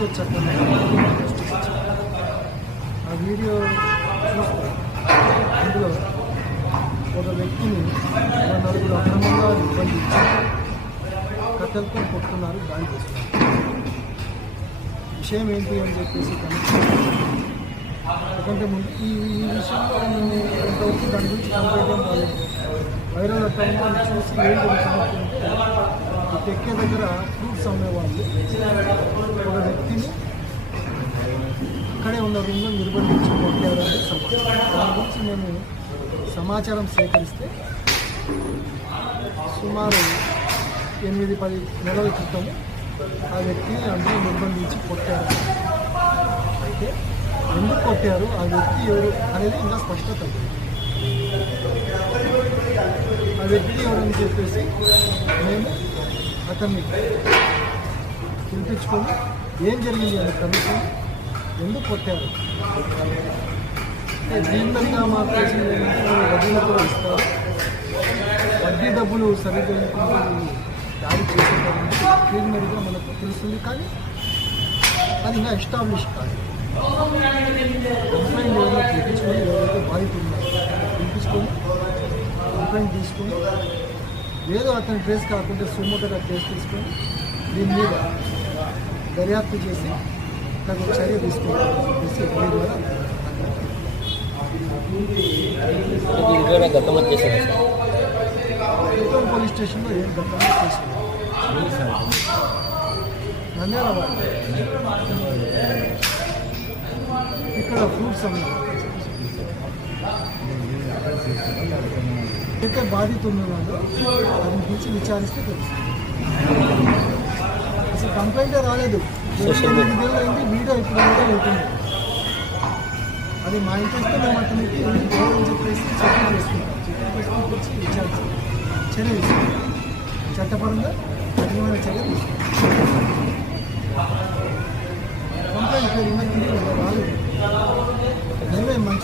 Video చెప్పండి ఆ video చూస్తే అందులో ఒక వ్యక్తిని నలుగురు అక్రమంగా నిర్బంధించి కట్టెలతో కొట్టున్నారు దాడి చేస్తున్నారు. విషయం ఏంటి అని చెప్పేసి ఎందుకంటే ముందు ఈ ఈ విషయంలో మేము ఎంతవరకు దాని గురించి కంప్లైంట్ వైరల్ అకౌంట్ చూసి ఏం జరుగుతుంది టెక్కే దగ్గర ఫ్రూట్స్ అమ్మేవాళ్ళు. ఒక వ్యక్తిని అక్కడే ఉన్న రూమ్లో నిర్బంధించి కొట్టారు అని దాని గురించి మేము సమాచారం సేకరిస్తే సుమారు ఎనిమిది పది నెలల క్రితం ఆ వ్యక్తిని అందరూ నిర్బంధించి కొట్టారు. అయితే ఎందుకు కొట్టారు? ఆ వ్యక్తి ఎవరు అనేది ఇంకా స్పష్టత ఆ వ్యక్తి ఎవరని చెప్పేసి మేము అతన్ని పిలిపించుకొని ఏం జరిగింది అని కనుక్కొని ఎందుకు కొట్టారు? దీనిగా మాకు తెలిసింది వడ్డీలు కూడా ఇస్తారు? వడ్డీ డబ్బులు సరిగ్గా దాడి చేస్తుంటారని ప్రిలిమినరీగా మనకు తెలుస్తుంది కానీ అది నా ఎస్టాబ్లిష్ కాదు. కంప్లైంట్ ఎవరో పిలిపించుకొని ఎవరైతే బాధితులు పిలిపించుకొని కంప్లైంట్ తీసుకొని ఏదో అతని ట్రేస్ కాకుండా సుమోటోగా ట్రేస్ తీసుకొని దీని మీద దర్యాప్తు చేసి తగు చర్య ఇరవై గతంలో చేశారు పోలీస్ స్టేషన్లో ఏం గతంలో నంద్యాల వాళ్ళు ఇక్కడ ఫ్రూట్స్ అమ్మారు అయితే బాధితున్నారో దాని గురించి విచారిస్తే తెలుస్తుంది. అసలు కంప్లైంటే రాలేదు. అయింది వీడియో ఇప్పుడు వెళ్తుంది అది మా ఇంట్రెస్ట్ మేము అతనికి గౌరవం చెప్పేసి చెకింగ్ చేసుకుంటాం చెకింగ్ చేసుకుని వచ్చి విచారిస్తాం చర్య తీసుకుంటాం చట్టపరంగా కఠినమైన చర్య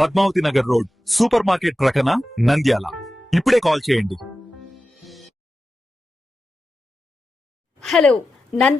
Padmavati Nagar road super market ప్రకన Nandyal. ఇప్పుడే కాల్ చేయండి. హలో నంది